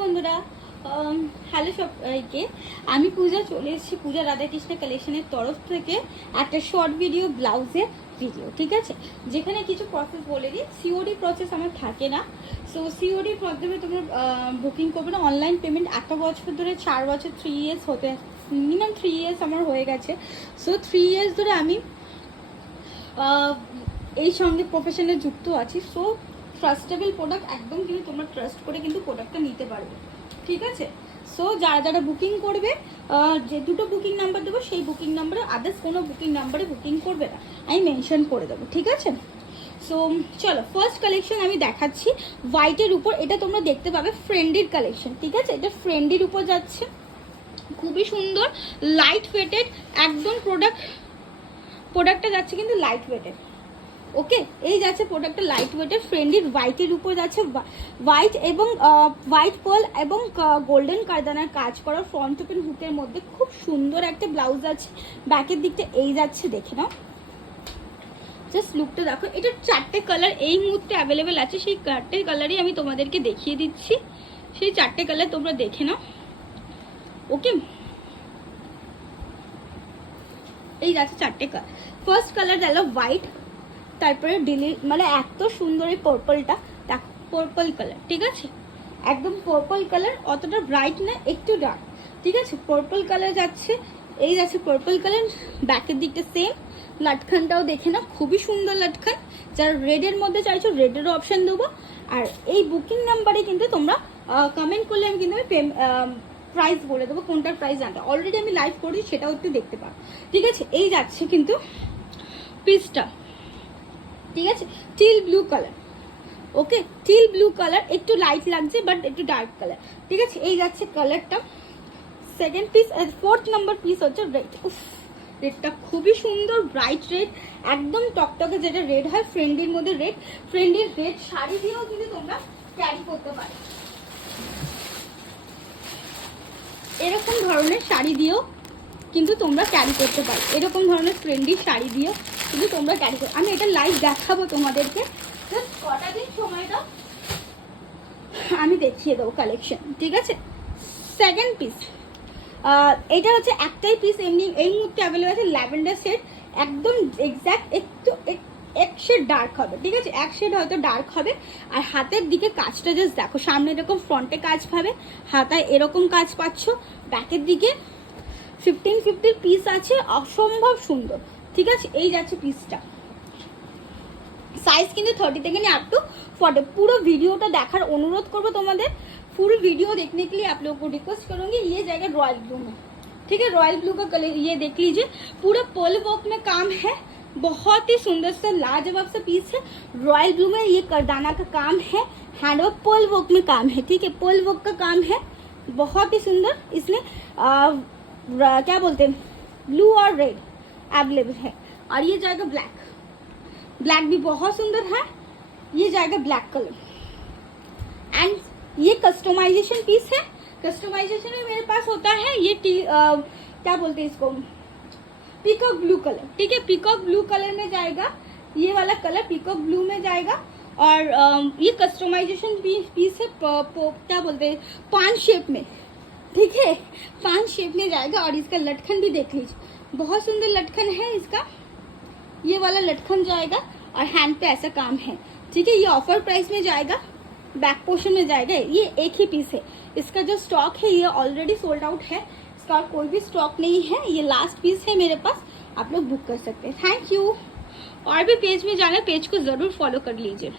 বন্ধুরা, হ্যালো সবাইকে। আমি পূজা চলে এসেছি পূজা রাধাকৃষ্ণ কালেকশনের তরফ থেকে একটা শর্ট ভিডিও ব্লাউজের ভিডিও, ঠিক আছে। যেখানে কিছু প্রসেস বলে দিই, সিওডি প্রসেস আমার থাকে না। সো সিওডির মাধ্যমে তোমরা বুকিং করবে না, অনলাইন পেমেন্ট। একটা বছর ধরে 4 বছর 3 ইয়ার্স হতে, মিনিমাম 3 ইয়ার্স আমার হয়ে গেছে। সো 3 ইয়ার্স ধরে আমি এই সঙ্গে প্রফেশনে যুক্ত আছি। সো ট্রাস্টেবল প্রোডাক্ট একদম, কিন্তু তোমরা ট্রাস্ট করে কিন্তু প্রোডাক্টটা নিতে পারবে, ঠিক আছে। সো যারা যারা বুকিং করবে, যে দুটো বুকিং নাম্বার দেবো সেই বুকিং নাম্বারে, আদার্স কোনো বুকিং নাম্বারে বুকিং করবে না, আমি মেনশন করে দেবো, ঠিক আছে। সো চলো, ফার্স্ট কালেকশন আমি দেখাচ্ছি হোয়াইটের উপর। এটা তোমরা দেখতে পাবে ফ্রেন্ডির কালেকশন, ঠিক আছে। এটা ফ্রেন্ডির উপর যাচ্ছে, খুবই সুন্দর, লাইট ওয়েটেড একদম। প্রোডাক্টটা যাচ্ছে কিন্তু লাইট ওয়েটেড, ওকে। এই যাচ্ছে প্রোডাক্টটা লাইট ওয়েটের ফ্রেন্ডির হোয়াইটের উপর যাচ্ছে। হোয়াইট এবং হোয়াইট পার্ল এবং গোল্ডেন কারদানার কাজ করা ফ্রন্ট ওপেন হুকের মধ্যে খুব সুন্দর একটা ব্লাউজ আছে। ব্যাকের দিকটা এই যাচ্ছে, দেখে নাও, জাস্ট লুকটা দেখো। এটার 4টে কালার এই মুহূর্তে অ্যাভেলেবেল আছে, সেই 4টে কালারই আমি তোমাদেরকে দেখিয়ে দিচ্ছি। সেই 4টে কালার তোমরা দেখে নাও, ওকে। এই যাচ্ছে 4টে কালার। ফার্স্ট কালার গেল হোয়াইট, তারপরে মানে এত সুন্দর এই পার্পলটা দেখো, পার্পল কালার, ঠিক আছে। একদম পার্পল কালার, অতটা ব্রাইট না, একটু ডার্ক, ঠিক আছে। পার্পল কালার যাচ্ছে, এই যাচ্ছে পার্পল কালার। ব্যাকের দিকটা সেম, লাটখানটাও দেখে না, খুবই সুন্দর লাটখান। যারা রেডের মধ্যে চাইছো রেডেরও অপশান দেবো। আর এই বুকিং নাম্বারে কিন্তু তোমরা কমেন্ট করলে আমি কিন্তু প্রাইস বলে দেবো, কোনটার প্রাইস জানতে। অলরেডি আমি লাইভ করেছি, সেটাও একটু দেখতে পাবো, ঠিক আছে। এই যাচ্ছে কিন্তু পিসটা, ঠিক আছে, টিল ব্লু কালার, ওকে। টিল ব্লু কালার, একটু লাইট লাগছে বাট একটু ডার্ক কালার, ঠিক আছে। এই যাচ্ছে কালারটা। Second piece, fourth number piece হচ্ছে রেড। উফ, রেডটা খুবই সুন্দর, ব্রাইট রেড, একদম টকটকে যেটা রেড হয় ফ্রেন্ডির মধ্যে রেড। ফ্রেন্ডির রেড শাড়ি দিয়েও কিন্তু তোমরা ক্যারি করতে পারো, এরকম ধরনের শাড়ি দিয়েও কিন্তু তোমরা ক্যারি করতে পারো, এরকম ধরনের ফ্রেন্ডি শাড়ি দিয়েও কিন্তু তোমরা ক্যারি করো। আমি এটা লাইভ দেখাবো তোমাদেরকে, জাস্ট কটা দিন সময় দাও, আমি দেখিয়ে দেবো কালেকশন, ঠিক আছে। সেকেন্ড পিস, এটা হচ্ছে একটাই পিস এমনি এই মুহূর্তে অ্যাভেলেবল আছে, ল্যাভেন্ডার শেড, একদম এক্স্যাক্ট, একটু এক শেড ডার্ক হবে, ঠিক আছে। এক শেড হয়তো ডার্ক হবে। আর হাতের দিকে কাজটা জাস্ট দেখো, সামনে এরকম ফ্রন্টে কাজ পাবে, হাতায় এরকম কাজ পাচ্ছ, ব্যাকের দিকে 15-50 পিস আছে, অসম্ভব সুন্দর, ঠিক আছে। এই যাচ্ছে পিসটা, साइज কিন্তু 30 থেকে নিয়ে আপ টু 40। पूरा वीडियोটা দেখার অনুরোধ করব তোমাদের। पूरी वीडियो देखने के लिए आप लोगों को रिक्वेस्ट करूंगी। ये जाएगा रॉयल ब्लू में, ठीक है। रॉयल ब्लू का कलर ये देख लीजिए, पूरा पर्ल वर्क में काम है, बहुत ही सुंदर सा लाजवाब सा पीस है। रॉयल ब्लू में ये करदाना का काम है, हैंडवर्क पर्ल वर्क में काम है, ठीक है। पर्ल वर्क का काम है, बहुत ही सुंदर। इसमें क्या बोलते हैं, ब्लू और रेड अवेलेबल है। और ये जाएगा ब्लैक, ब्लैक भी बहुत सुंदर है। ये जाएगा ब्लैक कलर। एंड ये कस्टमाइजेशन पीस है। कस्टमाइजेशन में मेरे पास होता है ये क्या बोलते हैं इसको, पीकॉक ब्लू कलर, ठीक है। पीकॉक ब्लू कलर में जाएगा, ये वाला कलर पीकॉक ब्लू में जाएगा। और ये कस्टमाइजेशन पीस है, क्या बोलते हैं, 5 शेप में, ठीक है, 5 शेप में जाएगा। और इसका लटकन भी देख लीजिए, बहुत सुंदर लटकन है इसका, ये वाला लटकन जाएगा। और हैंड पे ऐसा काम है, ठीक है। ये ऑफर प्राइस में जाएगा, बैक पोर्शन में जाएगा। ये एक ही पीस है, इसका जो स्टॉक है ये ऑलरेडी सोल्ड आउट है, इसका कोई भी स्टॉक नहीं है, ये लास्ट पीस है मेरे पास, आप लोग बुक कर सकते हैं। Thank you. और भी पेज में जाना, पेज को ज़रूर फॉलो कर लीजिए।